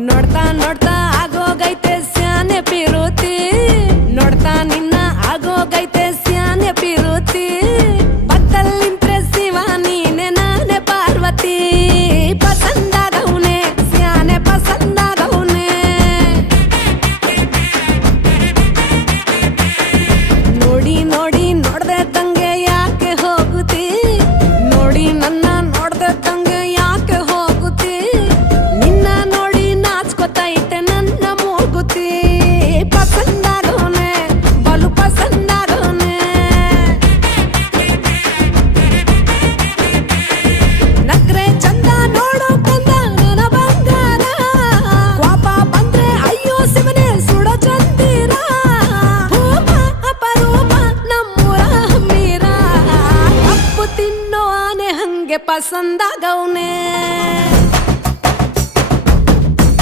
Norta, norta. ನಾನೇ ಹಂಗೆ ಪಸಂದಾಗವನೇ